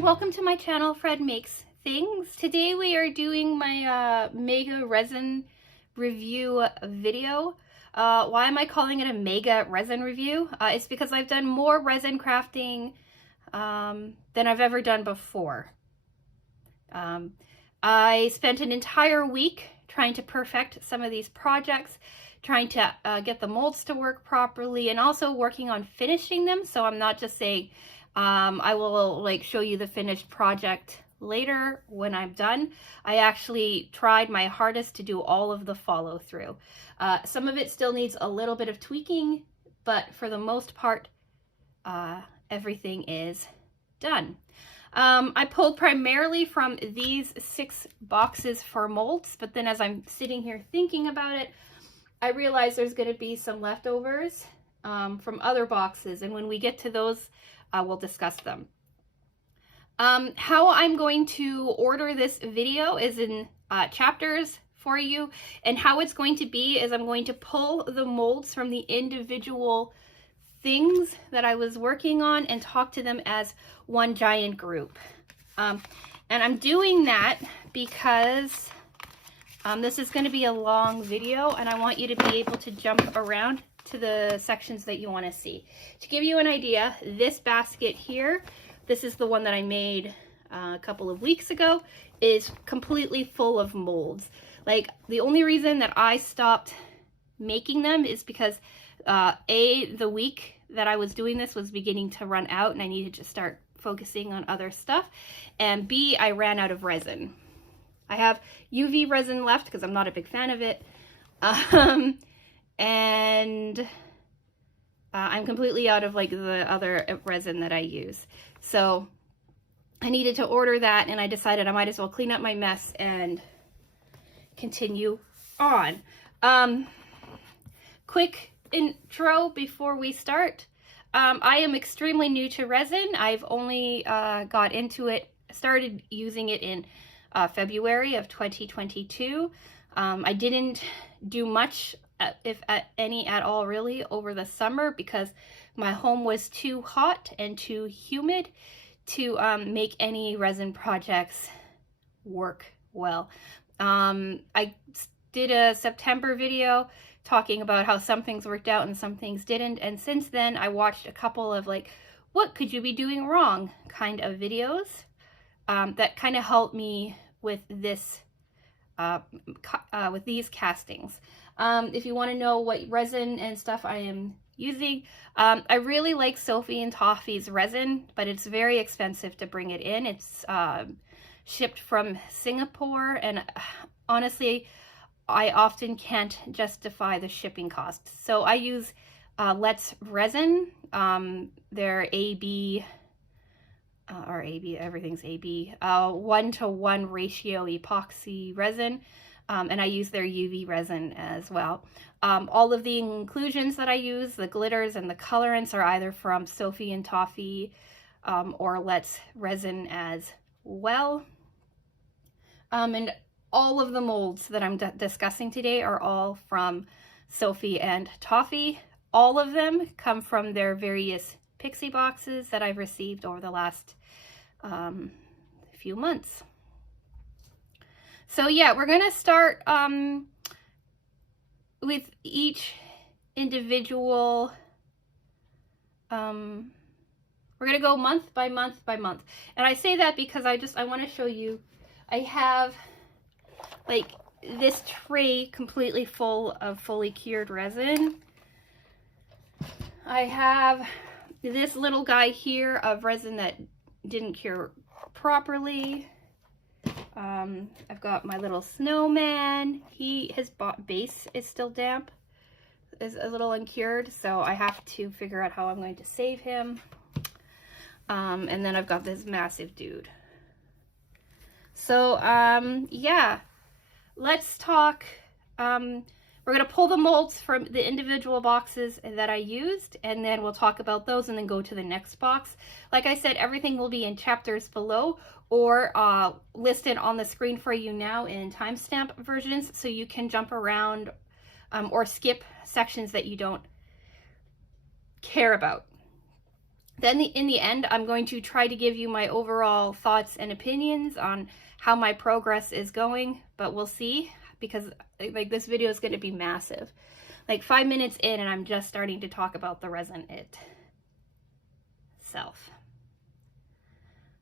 and welcome to my channel, Fred Makes Things. Today we are doing my mega resin review video. Why am I calling it a mega resin review? It's because I've done more resin crafting than I've ever done before. I spent an entire week trying to perfect some of these projects, trying to get the molds to work properly, and also working on finishing them. So I'm not just saying I will show you the finished project later when I'm done. I actually tried my hardest to do all of the follow through. Some of it still needs a little bit of tweaking, but for the most part, everything is done. I pulled primarily from these 6 boxes for molds, but then as I'm sitting here thinking about it, I realize there's going to be some leftovers from other boxes, and when we get to those, we'll discuss them. How I'm going to order this video is in chapters for you, and how it's going to be is I'm going to pull the molds from the individual things that I was working on and talk to them as one giant group. And I'm doing that because this is going to be a long video, and I want you to be able to jump around to the sections that you want to see. To give you an idea, this basket here, this is the one that I made a couple of weeks ago, is completely full of molds. The only reason that I stopped making them is because the week that I was doing this was beginning to run out and I needed to start focusing on other stuff, and B, I ran out of resin. I have UV resin left because I'm not a big fan of it. And I'm completely out of the other resin that I use. So I needed to order that, and I decided I might as well clean up my mess and continue on. Quick intro before we start. I am extremely new to resin. I've only got into it, started using it in February of 2022. I didn't do much, if any at all really, over the summer because my home was too hot and too humid to make any resin projects work well. I did a September video talking about how some things worked out and some things didn't, and since then I watched a couple of what could you be doing wrong kind of videos that kind of helped me with this with these castings. If you want to know what resin and stuff I am using, I really like Sophie and Toffee's resin, but it's very expensive to bring it in. It's shipped from Singapore, and honestly, I often can't justify the shipping costs. So I use Let's Resin. Their AB, or AB, everything's AB, 1-to-1 ratio epoxy resin. And I use their UV resin as well. All of the inclusions that I use, the glitters and the colorants, are either from Sophie and Toffee or Let's Resin as well. And all of the molds that I'm discussing today are all from Sophie and Toffee. All of them come from their various pixie boxes that I've received over the last few months. So yeah, we're gonna start with each individual, we're gonna go month by month by month. And I say that because I want to show you, I have this tray completely full of fully cured resin. I have this little guy here of resin that didn't cure properly. I've got my little snowman. His base is still damp, is a little uncured, so I have to figure out how I'm going to save him. And then I've got this massive dude. So yeah, let's talk. We're going to pull the molds from the individual boxes that I used, and then we'll talk about those and then go to the next box. Like I said, everything will be in chapters below or listed on the screen for you now in timestamp versions, so you can jump around or skip sections that you don't care about. Then in the end, I'm going to try to give you my overall thoughts and opinions on how my progress is going, but we'll see, because like this video is going to be massive. Like 5 minutes in and I'm just starting to talk about the resin itself.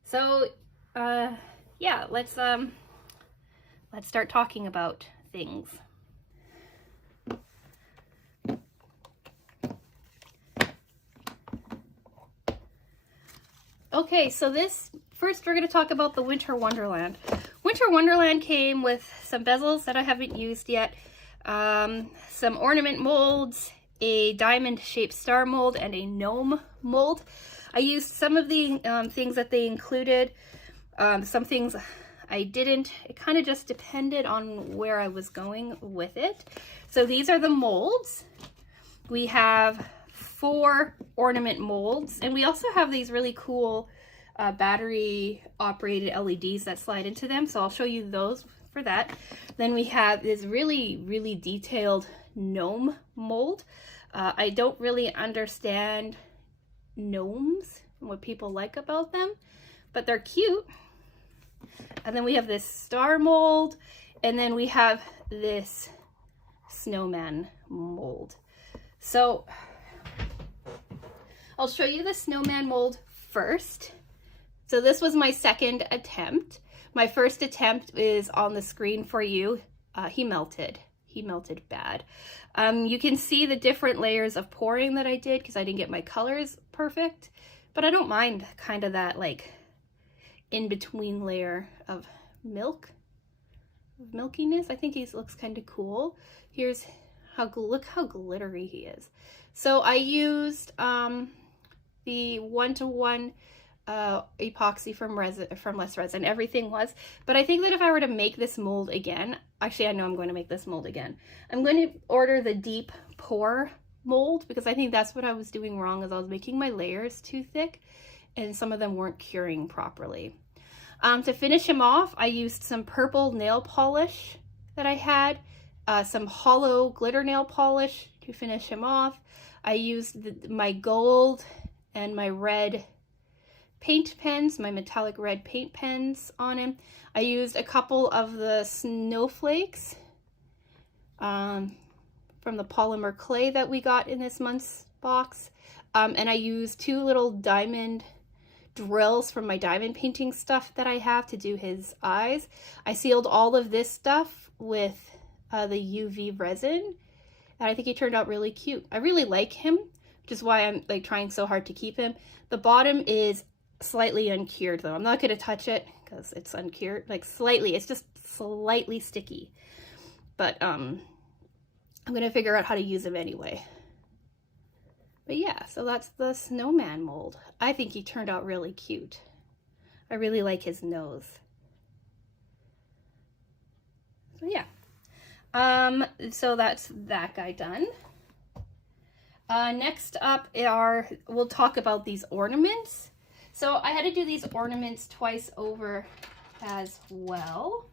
So yeah, let's start talking about things. Okay, so first we're going to talk about the Winter Wonderland. Winter Wonderland came with some bezels that I haven't used yet, some ornament molds, a diamond shaped star mold, and a gnome mold. I used some of the things that they included, some things I didn't. It kind of just depended on where I was going with it. So these are the molds. We have 4 ornament molds, and we also have these really cool battery operated LEDs that slide into them, so I'll show you those for that. Then we have this really detailed gnome mold. I don't really understand gnomes and what people like about them, but they're cute. And then we have this star mold, and then we have this snowman mold. So I'll show you the snowman mold first. So this was my second attempt. My first attempt is on the screen for you. He melted bad. You can see the different layers of pouring that I did because I didn't get my colors perfect, but I don't mind kind of that in between layer of milkiness. I think he looks kind of cool. Here's look how glittery he is. So I used the 1-to-1 epoxy from Less Resin. Everything was, but I think that if I were to make this mold again, actually I know I'm going to make this mold again. I'm going to order the deep pour mold because I think that's what I was doing wrong, is I was making my layers too thick and some of them weren't curing properly. To finish him off, I used some purple nail polish that I had, some hollow glitter nail polish to finish him off. I used my gold and my red paint pens, my metallic red paint pens on him. I used a couple of the snowflakes from the polymer clay that we got in this month's box. And I used 2 little diamond drills from my diamond painting stuff that I have to do his eyes. I sealed all of this stuff with the UV resin, and I think he turned out really cute. I really like him, which is why I'm trying so hard to keep him. The bottom is slightly uncured though. I'm not going to touch it because it's uncured, slightly. It's just slightly sticky, but I'm going to figure out how to use him anyway. But yeah, so that's the snowman mold. I think he turned out really cute. I really like his nose. So yeah. So that's that guy done. Next up we'll talk about these ornaments. So I had to do these ornaments twice over as well.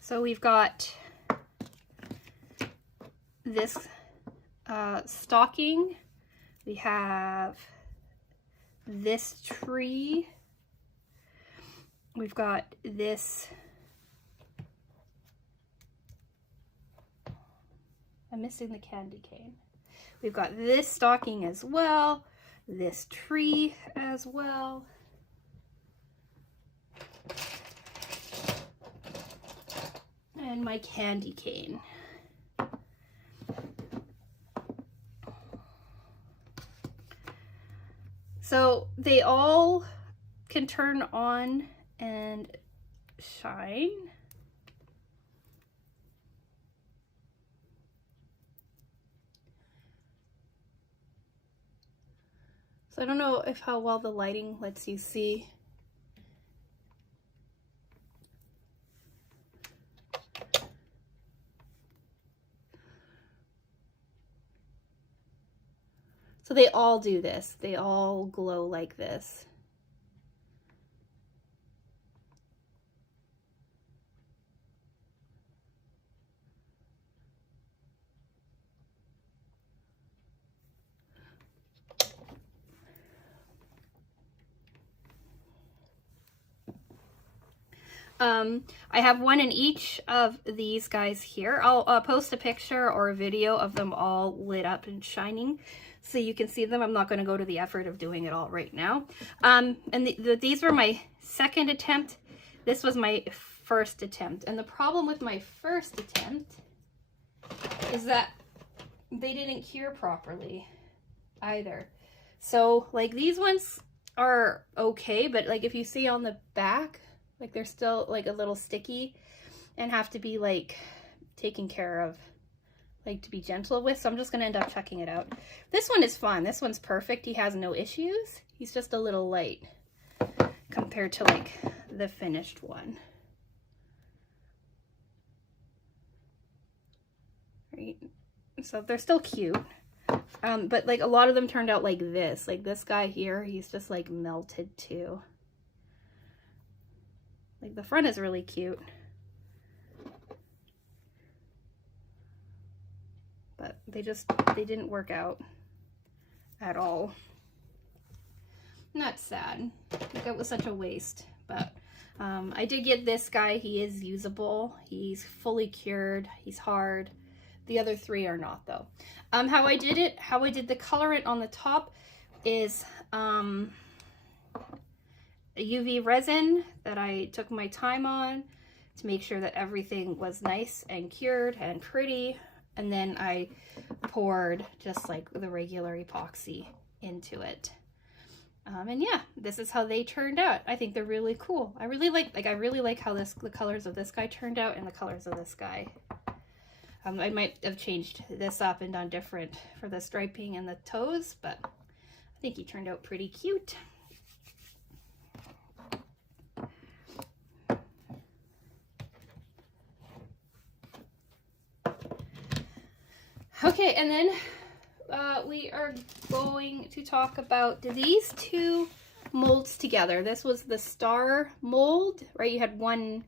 So we've got this stocking, we have this tree, we've got this, I'm missing the candy cane, we've got this stocking as well, this tree as well, and my candy cane. So they all can turn on and shine. So I don't know how well the lighting lets you see. So they all do this. They all glow like this. I have one in each of these guys here. I'll post a picture or a video of them all lit up and shining so you can see them. I'm not going to go to the effort of doing it all right now. And these were my second attempt. This was my first attempt. And the problem with my first attempt is that they didn't cure properly either. So like these ones are okay, but like if you see on the back, like they're still like a little sticky and have to be like taken care of, like to be gentle with. So I'm just gonna end up checking it out. This one is fine. This one's perfect. He has no issues. He's just a little light compared to like the finished one. Right? So they're still cute. But like a lot of them turned out like this. Like this guy here, he's just like melted too. Like the front is really cute. But they didn't work out at all. Not sad. Like it was such a waste. But I did get this guy. He is usable. He's fully cured. He's hard. The other three are not though. How I did the colorant on the top is a UV resin that I took my time on to make sure that everything was nice and cured and pretty. And then I poured just like the regular epoxy into it. And yeah, this is how they turned out. I think they're really cool. I really like how the colors of this guy turned out and the colors of this guy. I might have changed this up and done different for the striping and the toes, but I think he turned out pretty cute. Okay, and then we are going to talk about these two molds together. This was the star mold, right? You had one,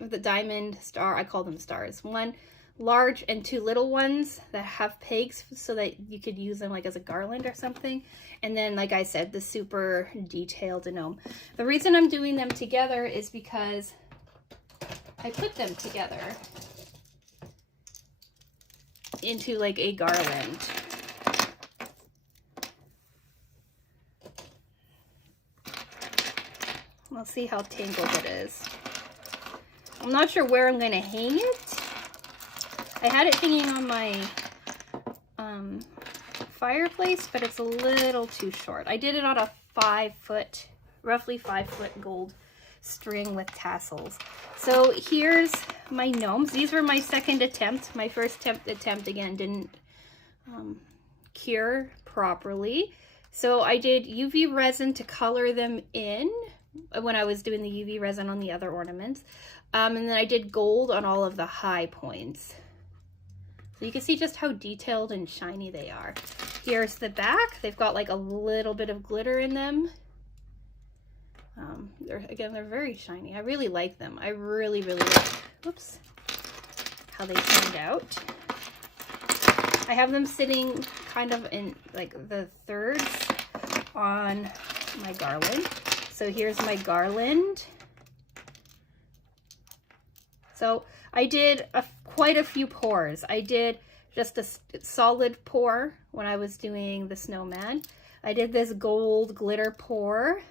the diamond star, I call them stars. One large and two little ones that have pegs so that you could use them like as a garland or something. And then, like I said, the super detailed gnome. The reason I'm doing them together is because I put them together into like a garland. We'll see how tangled it is. I'm not sure where I'm going to hang it. I had it hanging on my fireplace, but it's a little too short. I did it on a roughly 5 foot gold string with tassels. So here's my gnomes. These were my second attempt. My first attempt again didn't cure properly. So I did UV resin to color them in when I was doing the UV resin on the other ornaments. And then I did gold on all of the high points. So you can see just how detailed and shiny they are. Here's the back. They've got like a little bit of glitter in them. They're very shiny. I really like them. I really like, whoops, how they turned out. I have them sitting kind of in like the thirds on my garland. So here's my garland. So I did quite a few pours. I did just a solid pour when I was doing the snowman. I did this gold glitter pour.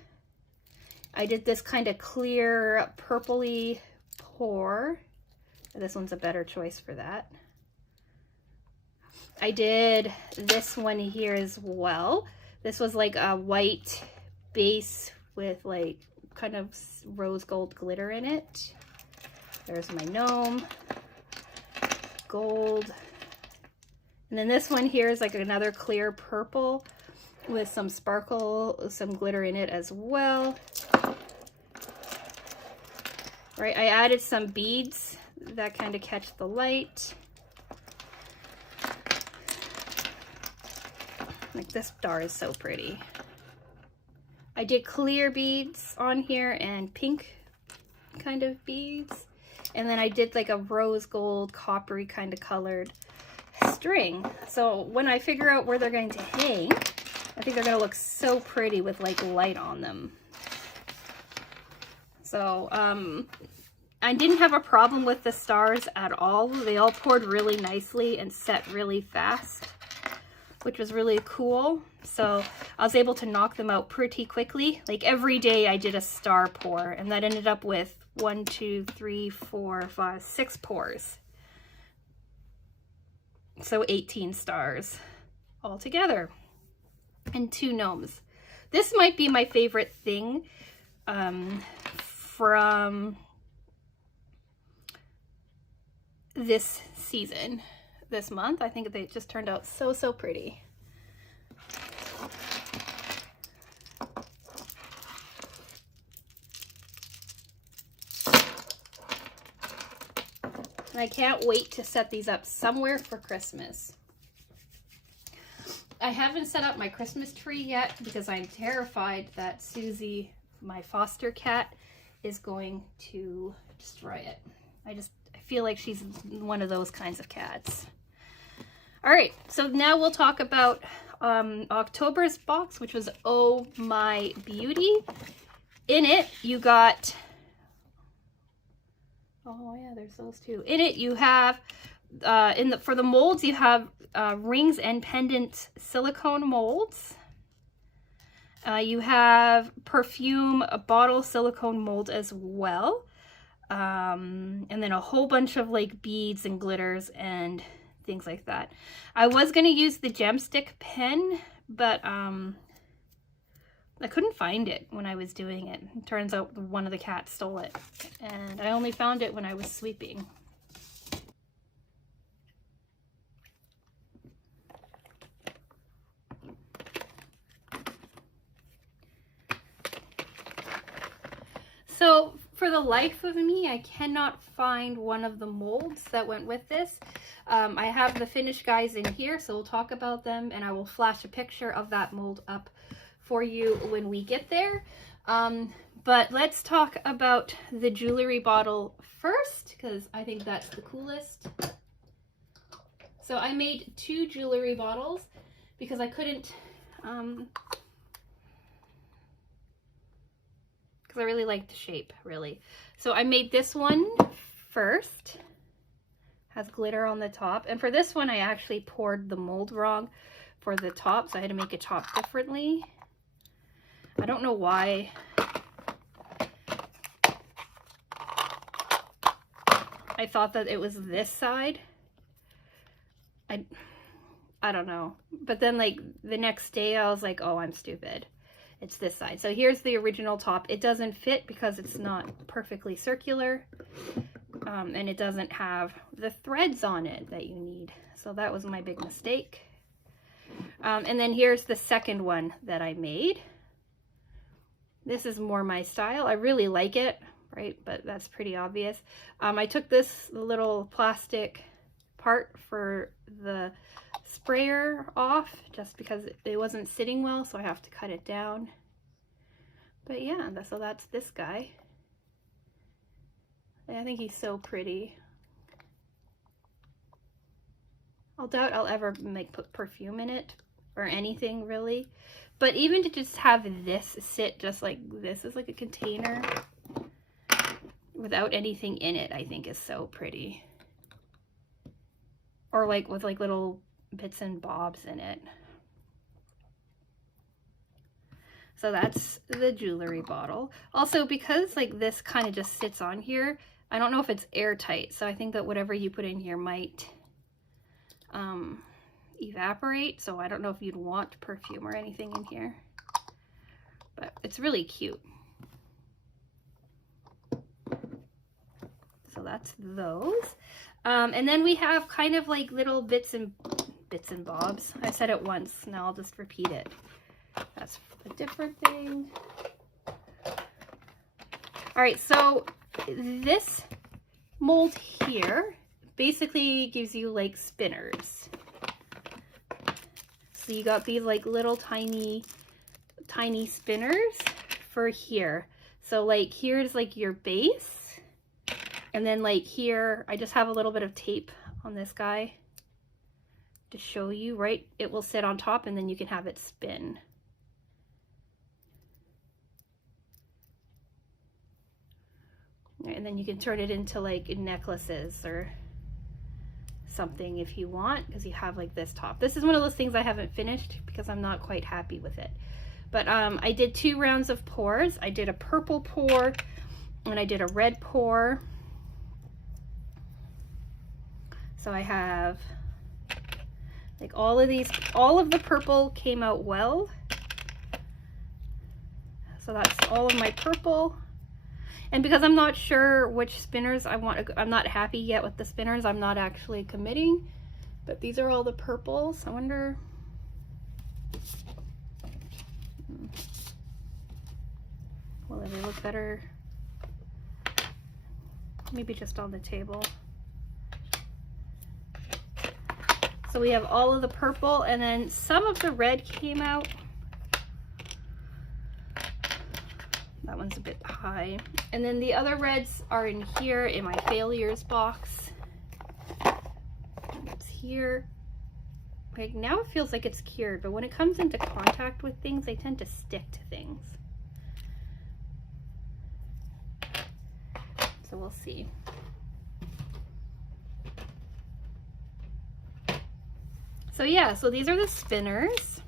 I did this kind of clear purpley pour. This one's a better choice for that. I did this one here as well. This was like a white base with like kind of rose gold glitter in it. There's my gnome. Gold. And then this one here is like another clear purple with some sparkle, some glitter in it as well. Right, I added some beads that kind of catch the light. Like this star is so pretty. I did clear beads on here and pink kind of beads. And then I did like a rose gold, coppery kind of colored string. So when I figure out where they're going to hang, I think they're going to look so pretty with like light on them. So I didn't have a problem with the stars at all. They all poured really nicely and set really fast, which was really cool. So I was able to knock them out pretty quickly. Like every day I did a star pour, and that ended up with 1, 2, 3, 4, 5, 6 pours. So 18 stars altogether, and 2 gnomes. This might be my favorite thing from this season, this month. I think they just turned out so, so pretty. And I can't wait to set these up somewhere for Christmas. I haven't set up my Christmas tree yet because I'm terrified that Susie, my foster cat, is going to destroy it. I feel like she's one of those kinds of cats. All right, so now we'll talk about October's box, which was Oh My Beauty. In it, you got, oh yeah, there's those two. In it, you have, for the molds, you have rings and pendant silicone molds. You have perfume bottle silicone mold as well. And then a whole bunch of like beads and glitters and things like that. I was going to use the gemstick pen, but I couldn't find it when I was doing it. It turns out one of the cats stole it, and I only found it when I was sweeping. So for the life of me, I cannot find one of the molds that went with this. I have the finished guys in here, so we'll talk about them, and I will flash a picture of that mold up for you when we get there. But let's talk about the jewelry bottle first, because I think that's the coolest. So I made 2 jewelry bottles because I couldn't, because I really like the shape, really. So I made this one first. Has glitter on the top. And for this one, I actually poured the mold wrong for the top, so I had to make a top differently. I don't know why. I thought that it was this side. I don't know. But then like the next day I was like, oh, I'm stupid. It's this side. So here's the original top. It doesn't fit because it's not perfectly circular. And it doesn't have the threads on it that you need. So that was my big mistake. And then here's the second one that I made. This is more my style. I really like it, right? But that's pretty obvious. I took this little plastic part for the sprayer off just because it wasn't sitting well, so I have to cut it down. But yeah, so that's this guy. I think he's so pretty. I doubt I'll ever put perfume in it or anything really. But even to just have this sit just like this is like a container without anything in it, I think is so pretty. Or like with like little bits and bobs in it. So that's the jewelry bottle. Also, because like this kind of just sits on here, I don't know if it's airtight, so I think that whatever you put in here might evaporate. So I don't know if you'd want perfume or anything in here, but it's really cute. So that's those. And then we have kind of like little bits and bobs. I said it once, now I'll just repeat it. That's a different thing. All right, so this mold here basically gives you like spinners. So you got these like little tiny spinners for here. So like here's like your base, and then like here I just have a little bit of tape on this guy to show you, right? It will sit on top and then you can have it spin. And then you can turn it into like necklaces or something if you want, because you have like this top. This is one of those things I haven't finished because I'm not quite happy with it. But I did 2 rounds of pours. I did a purple pour and I did a red pour. So I have like all of these, all of the purple came out well. So that's all of my purple. And because I'm not sure which spinners I want, I'm not happy yet with the spinners, I'm not actually committing. But these are all the purples. I wonder. Will they look better? Maybe just on the table. So we have all of the purple, and then some of the red came out. That one's a bit high. And then the other reds are in here in my failures box. It's here. Like now it feels like it's cured, but when it comes into contact with things, they tend to stick to things. So we'll see. So yeah, so these are the spinners.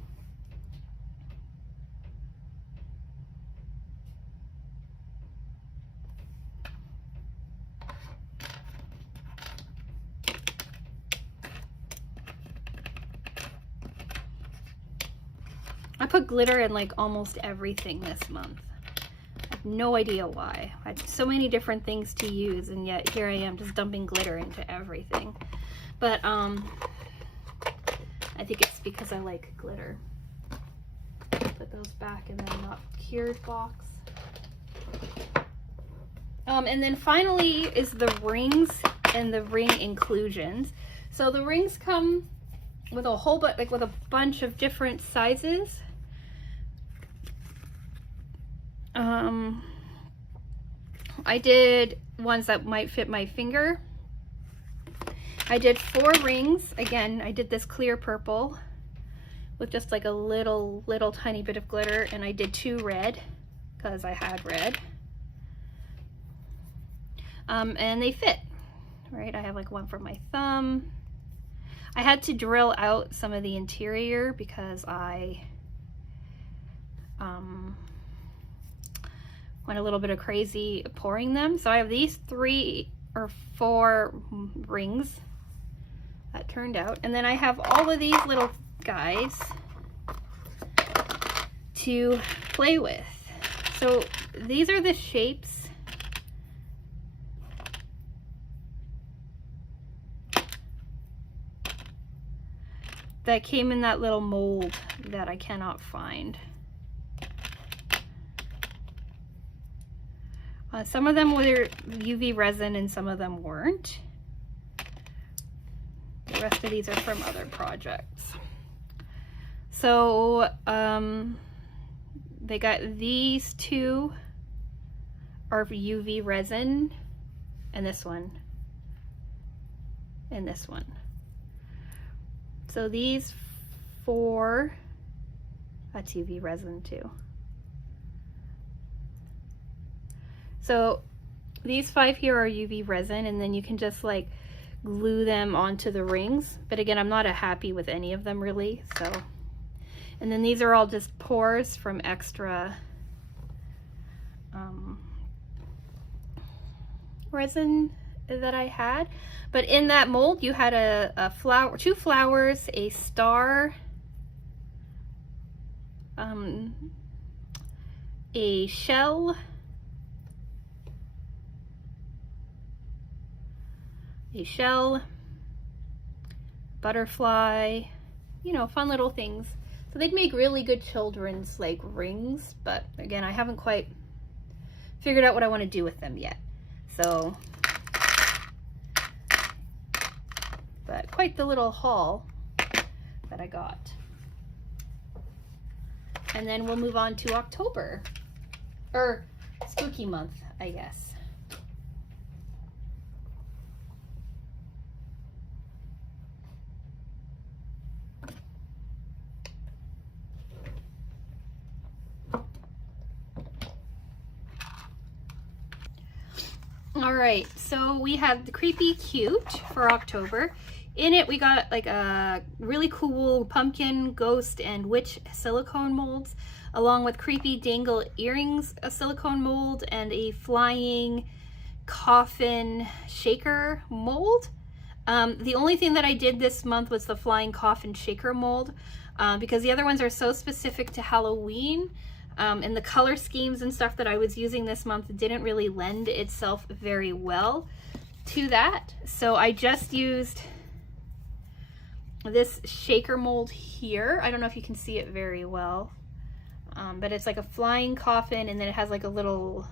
I put glitter in like almost everything this month. I have no idea why. I had so many different things to use, and yet here I am just dumping glitter into everything. But I think it's because I like glitter. Put those back in the not cured box. And then finally is the rings and the ring inclusions. So the rings come with a whole bunch, like with a bunch of different sizes. I did ones that might fit my finger. I did 4 rings. Again, I did this clear purple with just like a little tiny bit of glitter, and I did 2 red because I had red. And they fit, right? I have like one for my thumb. I had to drill out some of the interior because I went a little bit of crazy pouring them. So I have these 3 or 4 rings that turned out, and then I have all of these little guys to play with. So these are the shapes that came in that little mold that I cannot find. Some of them were UV resin and some of them weren't. The rest of these are from other projects. So they got these 2 are UV resin, and this one, and this one. So these 4, that's UV resin too. So these 5 here are UV resin, and then you can just like glue them onto the rings. But again, I'm not happy with any of them really. So, and then these are all just pours from extra resin that I had. But in that mold, you had a flower, 2 flowers, a star, a shell, butterfly, you know, fun little things. So they'd make really good children's like rings, but again, I haven't quite figured out what I want to do with them yet. So, but quite the little haul that I got. And then we'll move on to October, or spooky month, I guess. All right, so we have the Creepy Cute for October. In it, we got like a really cool pumpkin, ghost, and witch silicone molds, along with creepy dangle earrings, a silicone mold, and a flying coffin shaker mold. The only thing that I did this month was the flying coffin shaker mold, because the other ones are so specific to Halloween. And the color schemes and stuff that I was using this month didn't really lend itself very well to that. So I just used this shaker mold here. I don't know if you can see it very well, but it's like a flying coffin, and then it has like a little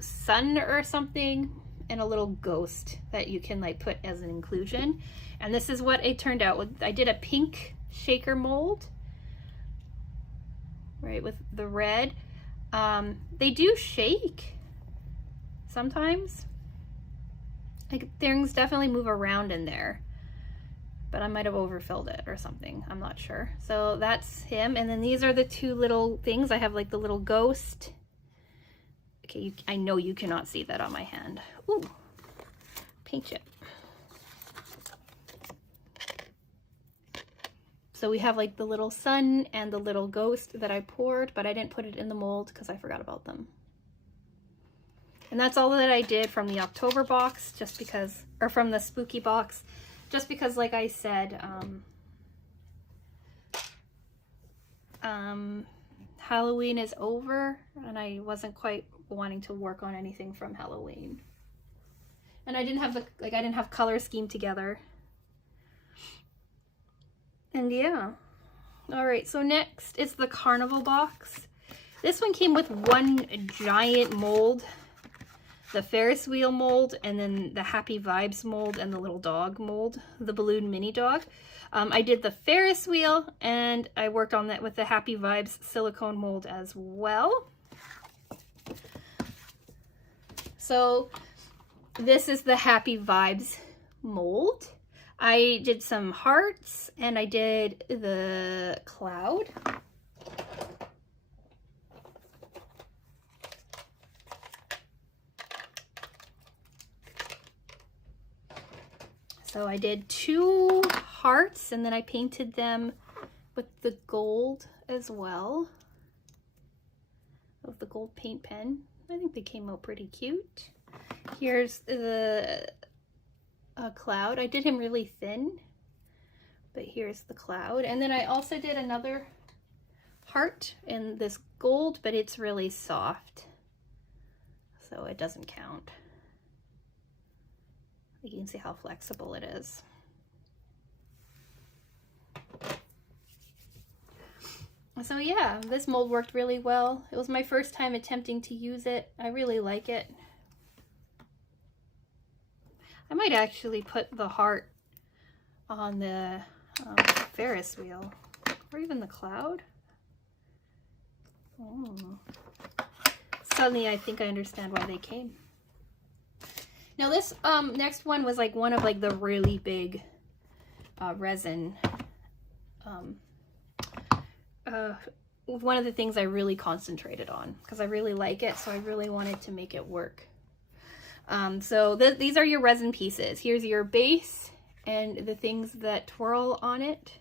sun or something and a little ghost that you can like put as an inclusion. And this is what it turned out with. I did a pink shaker mold, right, with the red. They do shake sometimes. Like things definitely move around in there, but I might have overfilled it or something. I'm not sure. So that's him. And then these are the two little things. I have like the little ghost. Okay, I know you cannot see that on my hand. Ooh, paint chip. So we have like the little sun and the little ghost that I poured, but I didn't put it in the mold because I forgot about them. And that's all that I did from the October box, just because, or from the spooky box, just because, like I said, Halloween is over and I wasn't quite wanting to work on anything from Halloween. And I didn't have I didn't have color scheme together. And yeah. All right, so next is the Carnival box. This one came with one giant mold, the Ferris wheel mold, and then the Happy Vibes mold and the little dog mold, the balloon mini dog. I did the Ferris wheel and I worked on that with the Happy Vibes silicone mold as well. So this is the Happy Vibes mold. I did some hearts and I did the cloud. So I did 2 hearts and then I painted them with the gold as well, with the gold paint pen. I think they came out pretty cute. Here's the cloud. I did him really thin, but here's the cloud. And then I also did another heart in this gold, but it's really soft, so it doesn't count. You can see how flexible it is. So yeah, this mold worked really well. It was my first time attempting to use it. I really like it. I might actually put the heart on the Ferris wheel, or even the cloud. Oh. Suddenly I think I understand why they came. Now this next one was like one of like the really big resin. One of the things I really concentrated on because I really like it, so I really wanted to make it work. So these are your resin pieces. Here's your base and the things that twirl on it.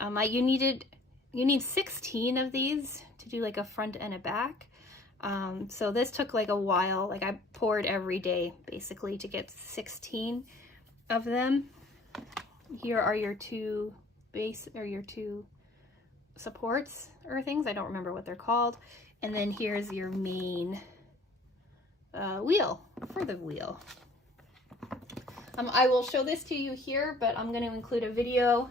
You need 16 of these to do like a front and a back. So this took like a while. Like I poured every day basically to get 16 of them. Here are your 2 base, or your 2 supports or things. I don't remember what they're called. And then here's your main wheel for the wheel. I will show this to you here, but I'm going to include a video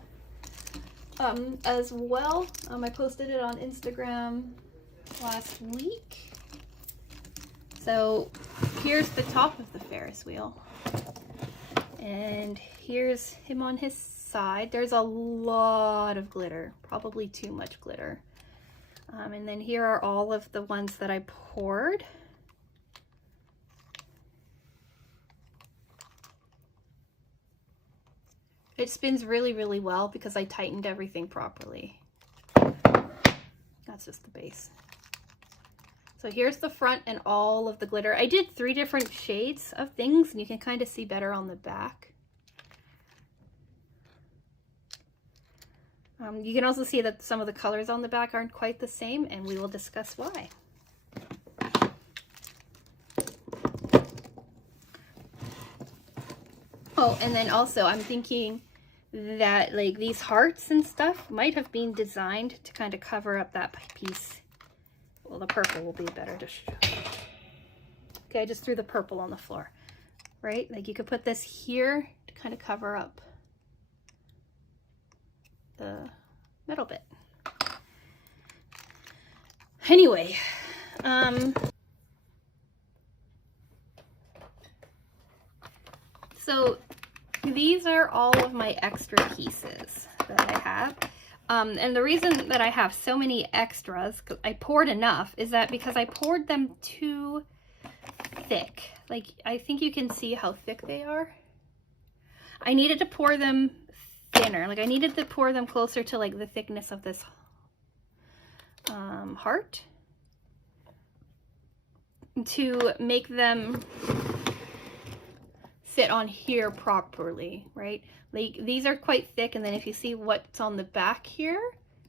as well. I posted it on Instagram last week. So here's the top of the Ferris wheel, and here's him on his side, there's a lot of glitter, probably too much glitter. And then here are all of the ones that I poured. It spins really, really well because I tightened everything properly. That's just the base. So here's the front and all of the glitter. I did 3 different shades of things, and you can kind of see better on the back. You can also see that some of the colors on the back aren't quite the same, and we will discuss why. Oh, and then also I'm thinking that like these hearts and stuff might have been designed to kind of cover up that piece. Well, the purple will be better to show. Okay, I just threw the purple on the floor, right? Like you could put this here to kind of cover up the middle bit. Anyway, so these are all of my extra pieces that I have. And the reason that I have so many extras, 'cause I poured enough, is that because I poured them too thick. Like, I think you can see how thick they are. I needed to pour them thinner. Like, I needed to pour them closer to, like, the thickness of this heart to make them sit on here properly, right? Like these are quite thick, and then if you see what's on the back here,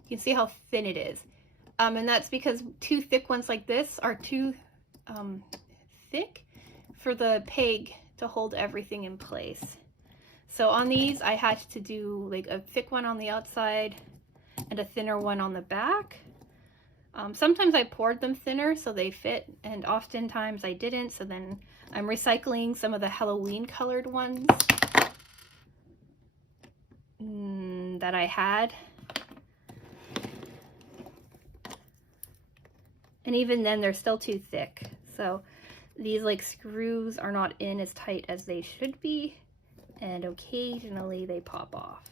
you can see how thin it is. And that's because 2 thick ones like this are too thick for the peg to hold everything in place. So on these, I had to do like a thick one on the outside and a thinner one on the back. Sometimes I poured them thinner so they fit, and oftentimes I didn't, so then I'm recycling some of the Halloween colored ones that I had. And even then they're still too thick. So these like screws are not in as tight as they should be, and occasionally they pop off.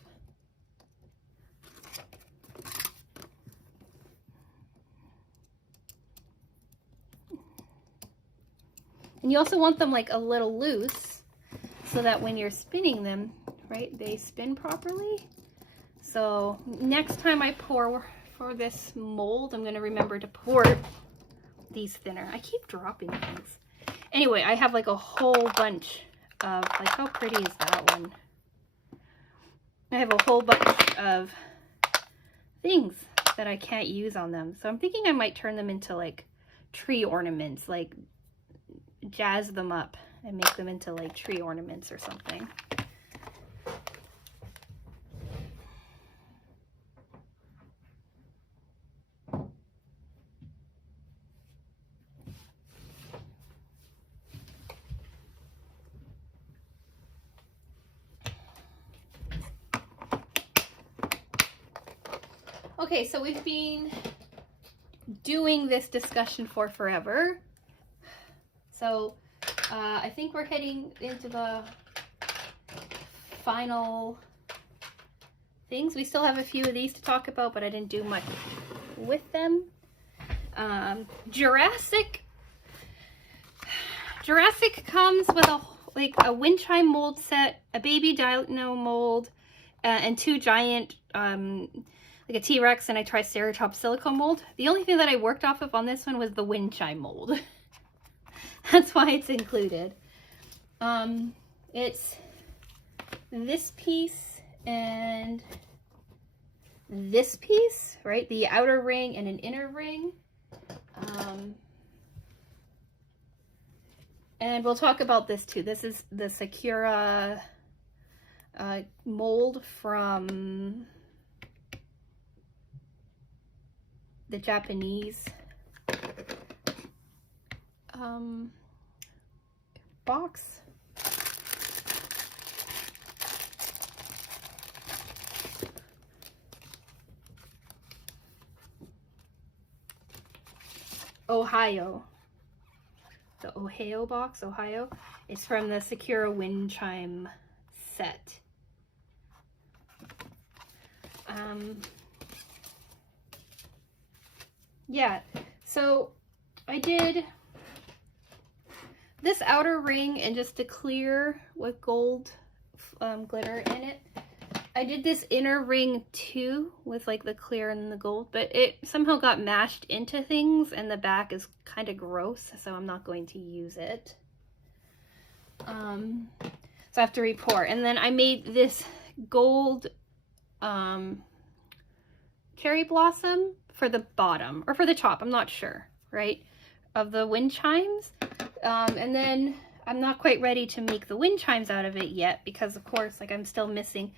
And you also want them like a little loose so that when you're spinning them, right, they spin properly. So next time I pour for this mold, I'm going to remember to pour these thinner. I keep dropping things. Anyway, I have like a whole bunch of, like, how pretty is that one? I have a whole bunch of things that I can't use on them. So I'm thinking I might turn them into like tree ornaments, like jazz them up and make them into like tree ornaments or something. Okay, so we've been doing this discussion for forever. So I think we're heading into the final things. We still have a few of these to talk about, but I didn't do much with them. Jurassic comes with a wind chime mold set, a baby dino mold, and 2 giant like a T-Rex and a Triceratops silicone mold. The only thing that I worked off of on this one was the wind chime mold. That's why it's included. It's this piece and this piece, right? The outer ring and an inner ring. And we'll talk about this too. This is the Sakura mold from the Japanese box. Ohio. The Ohio box, Ohio. It's from the Sakura wind chime set. Yeah, so I did this outer ring and just a clear with gold glitter in it. I did this inner ring too with like the clear and the gold, but it somehow got mashed into things and the back is kind of gross, so I'm not going to use it. So I have to re-pour. And then I made this gold cherry blossom for the bottom or for the top, I'm not sure, right, of the wind chimes. And then I'm not quite ready to make the wind chimes out of it yet because, of course, like I'm still missing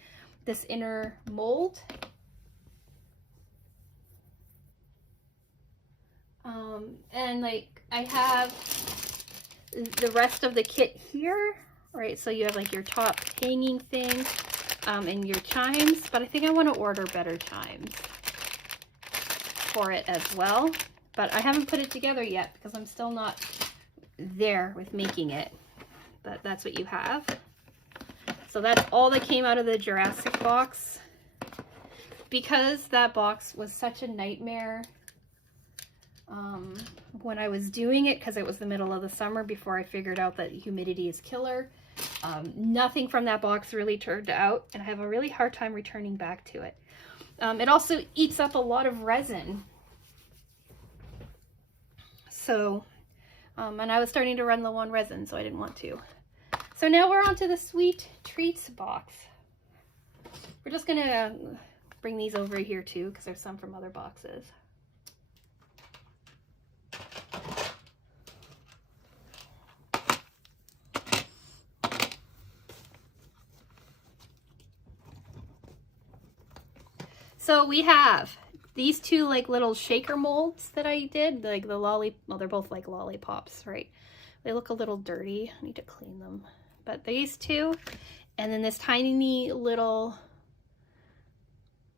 this inner mold. And like I have the rest of the kit here, right? So you have like your top hanging thing and your chimes, but I think I want to order better chimes for it as well. But I haven't put it together yet because I'm still not there with making it. But that's what you have. So that's all that came out of the Jurassic box. Because that box was such a nightmare when I was doing it, because it was the middle of the summer before I figured out that humidity is killer. Nothing from that box really turned out, and I have a really hard time returning back to it. It also eats up a lot of resin. So, and I was starting to run low on resin, so I didn't want to. So now we're on to the sweet treats box. We're just gonna bring these over here too, because there's some from other boxes. So we have these two like little shaker molds that I did, like the well, they're both like lollipops, right? They look a little dirty. I need to clean them. But these two, and then this tiny little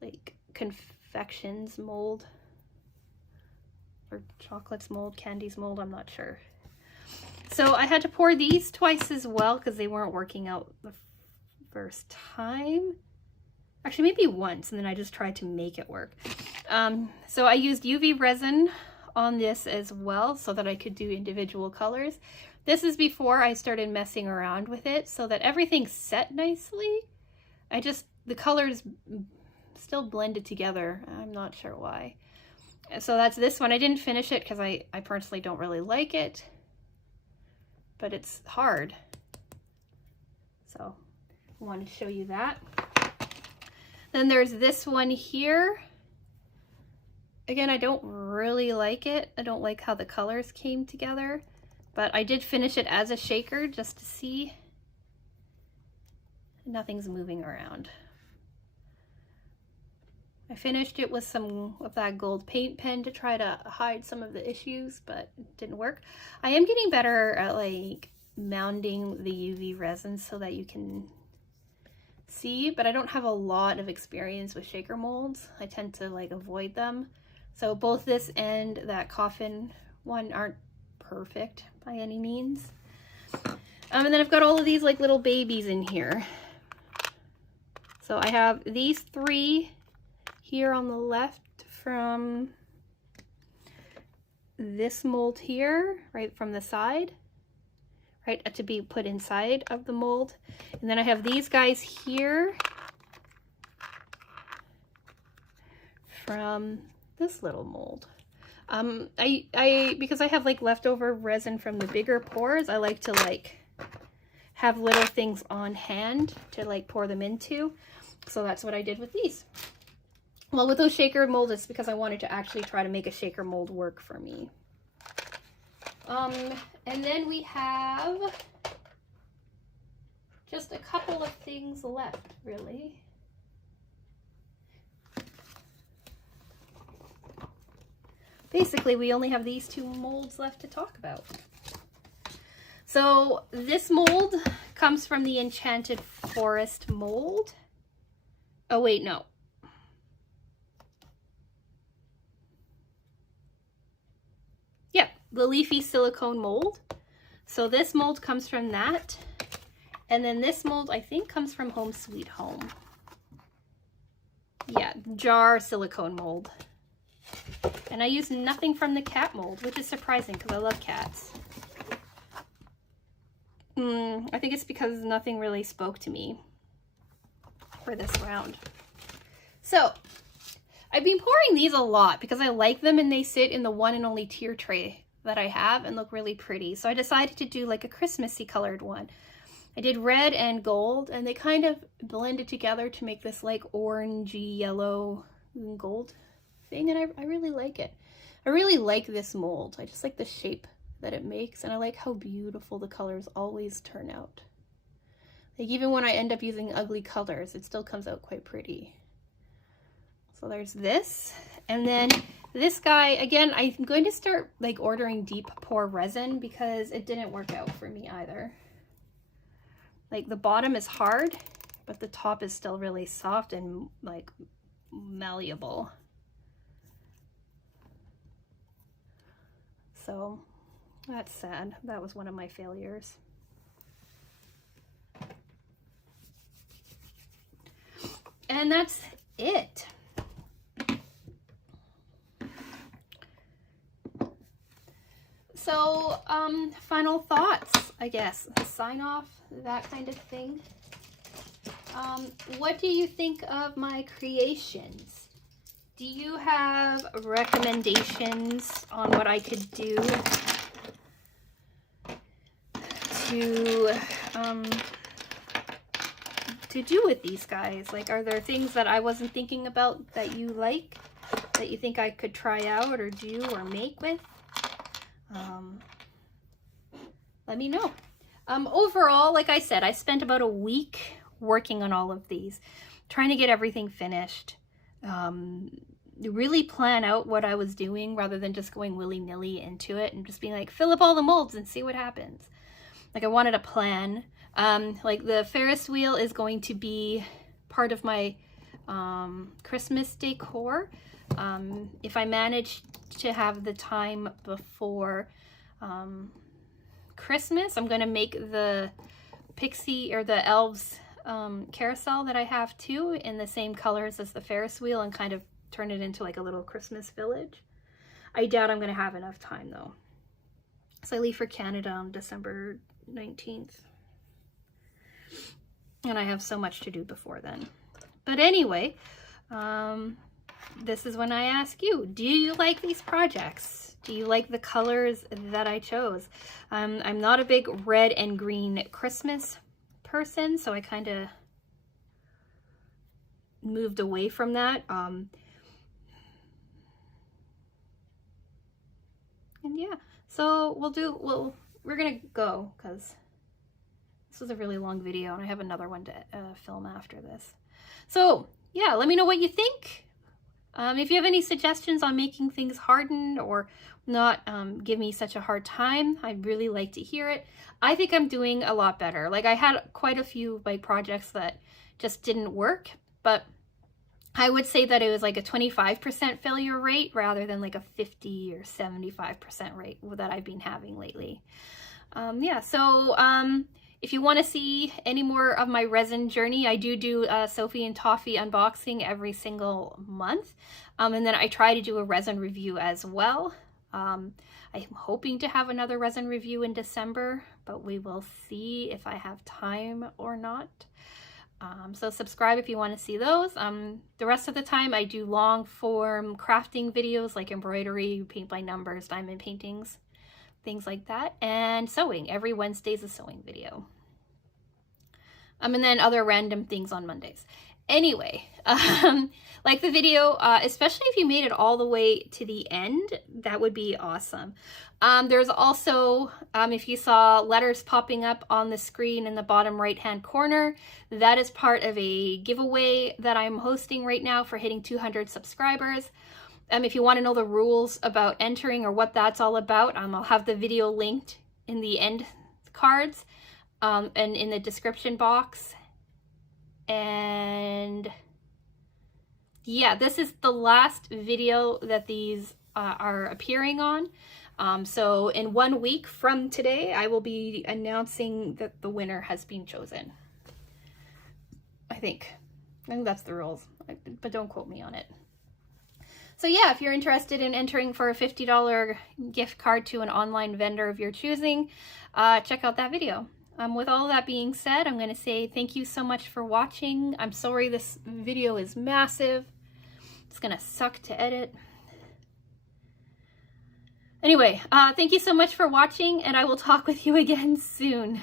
like confections mold or chocolates mold, candies mold, I'm not sure. So I had to pour these twice as well because they weren't working out the first time. Actually, maybe once, and then I just tried to make it work. So I used UV resin on this as well so that I could do individual colors. This is before I started messing around with it so that everything set nicely. The colors still blended together. I'm not sure why. So that's this one. I didn't finish it because I personally don't really like it, but it's hard. So I wanted to show you that. Then there's this one here. Again, I don't really like it. I don't like how the colors came together, but I did finish it as a shaker just to see. Nothing's moving around. I finished it with some of that gold paint pen to try to hide some of the issues, but it didn't work. I am getting better at like mounting the UV resin so that you can see, but I don't have a lot of experience with shaker molds. I tend to like avoid them. So both this and that coffin one aren't perfect by any means. And then I've got all of these like little babies in here. So I have these three here on the left from this mold here, right from the side. Right, to be put inside of the mold. And then I have these guys here from this little mold. Because I have like leftover resin from the bigger pours, I like to like have little things on hand to like pour them into. So that's what I did with these. Well, with those shaker molds, it's because I wanted to actually try to make a shaker mold work for me. And then we have just a couple of things left, really. Basically, we only have these two molds left to talk about. So this mold comes from the Enchanted Forest mold. Oh, wait, no. The leafy silicone mold. So this mold comes from that. And then this mold, I think, comes from Home Sweet Home. Yeah, jar silicone mold. And I used nothing from the cat mold, which is surprising because I love cats. I think it's because nothing really spoke to me for this round. So I've been pouring these a lot because I like them and they sit in the one and only tier tray that I have and look really pretty. So I decided to do like a Christmassy colored one. I did red and gold and they kind of blended together to make this like orangey yellow and gold thing, and I really like it. I really like this mold. I just like the shape that it makes, and I like how beautiful the colors always turn out. Like even when I end up using ugly colors, it still comes out quite pretty. So there's this, and then this guy, again, I'm going to start like ordering deep pour resin because it didn't work out for me either. Like the bottom is hard, but the top is still really soft and like malleable. So that's sad. That was one of my failures. And that's it. So, final thoughts, I guess. Sign off, that kind of thing. What do you think of my creations? Do you have recommendations on what I could do to do with these guys? Like, are there things that I wasn't thinking about that you like, that you think I could try out or do or make with? Let me know. Overall, like I said, I spent about a week working on all of these, trying to get everything finished. Really plan out what I was doing rather than just going willy-nilly into it and just being like, fill up all the molds and see what happens. Like I wanted a plan. Like the Ferris wheel is going to be part of my Christmas decor. If I manage to have the time before Christmas, I'm going to make the pixie or the elves carousel that I have too in the same colors as the Ferris wheel and kind of turn it into like a little Christmas village. I doubt I'm going to have enough time though. So I leave for Canada on December 19th. And I have so much to do before then. But anyway, this is when I ask you, do you like these projects? Do you like the colors that I chose? I'm not a big red and green Christmas person, so I kind of moved away from that. And yeah, so we're gonna go because this was a really long video and I have another one to film after this. So yeah, let me know what you think. If you have any suggestions on making things harden or not give me such a hard time, I'd really like to hear it. I think I'm doing a lot better. Like I had quite a few of my projects that just didn't work, but I would say that it was like a 25% failure rate rather than like a 50 or 75% rate that I've been having lately. Yeah, so if you want to see any more of my resin journey, I do Sophie and Toffee unboxing every single month. And then I try to do a resin review as well. I'm hoping to have another resin review in December, but we will see if I have time or not. So subscribe if you want to see those. The rest of the time I do long form crafting videos like embroidery, paint by numbers, diamond paintings, things like that, and sewing. Every Wednesday is a sewing video. And then other random things on Mondays. Anyway, like the video, especially if you made it all the way to the end, that would be awesome. There's also, if you saw letters popping up on the screen in the bottom right-hand corner, that is part of a giveaway that I'm hosting right now for hitting 200 subscribers. If you want to know the rules about entering or what that's all about, I'll have the video linked in the end cards and in the description box. And yeah, this is the last video that these are appearing on. So in 1 week from today, I will be announcing that the winner has been chosen. I think that's the rules. but don't quote me on it. So yeah, if you're interested in entering for a $50 gift card to an online vendor of your choosing, check out that video. With all that being said, I'm going to say thank you so much for watching. I'm sorry this video is massive. It's going to suck to edit. Anyway, thank you so much for watching, and I will talk with you again soon.